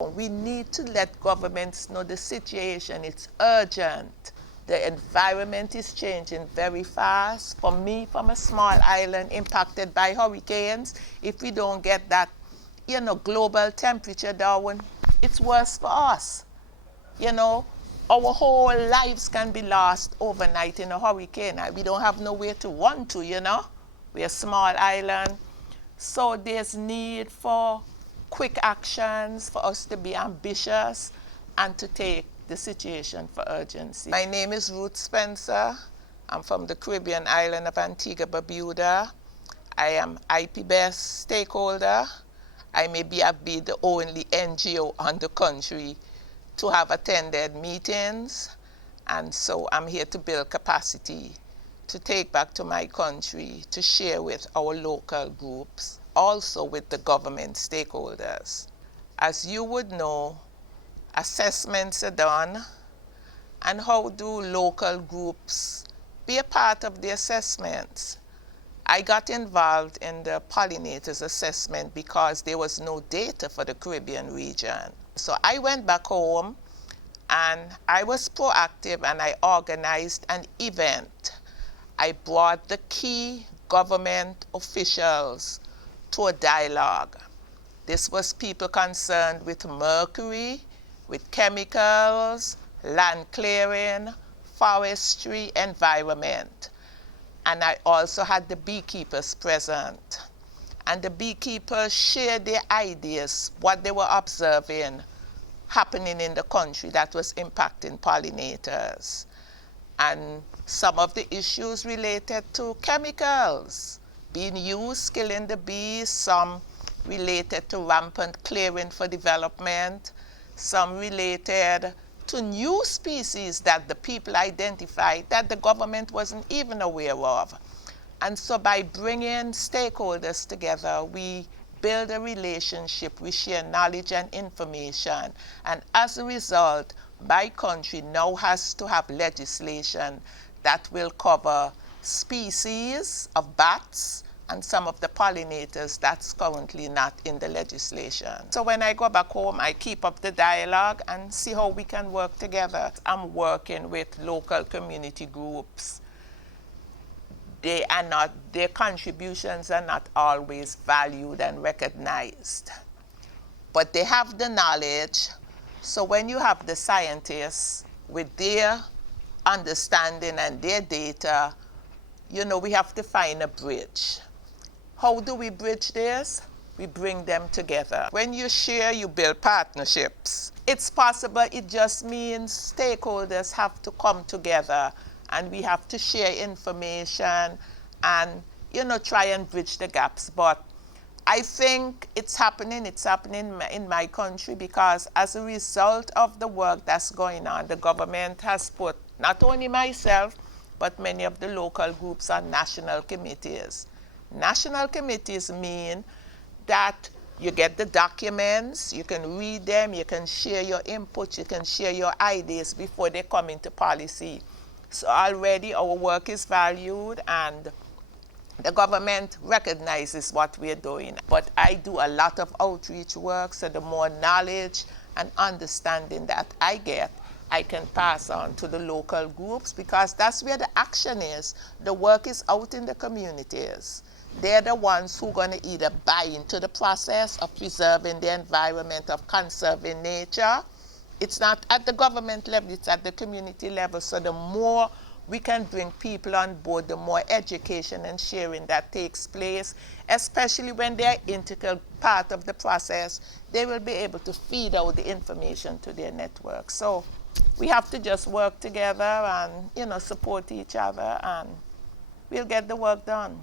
We need to let governments know the situation. It's urgent. The environment is changing very fast. For me, from a small island impacted by hurricanes, if we don't get that, global temperature down, it's worse for us. Our whole lives can be lost overnight in a hurricane. We don't have nowhere to run to, We're a small island. So there's need for quick actions, for us to be ambitious and to take the situation for urgency. My name is Ruth Spencer. I'm from the Caribbean island of Antigua, Barbuda. I am IPBES Stakeholder. I may have been the only NGO on the country to have attended meetings, and so I'm here to build capacity, to take back to my country, to share with our local groups, also with the government stakeholders. As you would know, assessments are done, and how do local groups be a part of the assessments? I got involved in the pollinators assessment because there was no data for the Caribbean region. So I went back home and I was proactive and I organized an event. I brought the key government officials to a dialogue. This was people concerned with mercury, with chemicals, land clearing, forestry, environment. And I also had the beekeepers present. And the beekeepers shared their ideas, what they were observing happening in the country that was impacting pollinators. And some of the issues related to chemicals being used, killing the bees, some related to rampant clearing for development, some related to new species that the people identified that the government wasn't even aware of. And so by bringing stakeholders together, we build a relationship, we share knowledge and information. And as a result, my country now has to have legislation that will cover species of bats and some of the pollinators that's currently not in the legislation. So when I go back home, I keep up the dialogue and see how we can work together. I'm working with local community groups. Their contributions are not always valued and recognized, but they have the knowledge. So when you have the scientists with their understanding and their data, we have to find a bridge. How do we bridge this? We bring them together. When you share, you build partnerships. It's possible, it just means stakeholders have to come together and we have to share information and, try and bridge the gaps. But I think it's happening in my country because as a result of the work that's going on, the government has put not only myself, but many of the local groups on national committees. National committees mean that you get the documents, you can read them, you can share your input, you can share your ideas before they come into policy. So already our work is valued and the government recognizes what we're doing. But I do a lot of outreach work, so the more knowledge and understanding that I get, I can pass on to the local groups because that's where the action is. The work is out in the communities. They're the ones who are going to either buy into the process of preserving the environment, of conserving nature. It's not at the government level, it's at the community level. So the more we can bring people on board, the more education and sharing that takes place, especially when they're an integral part of the process, they will be able to feed out the information to their network. So we have to just work together and, support each other, and we'll get the work done.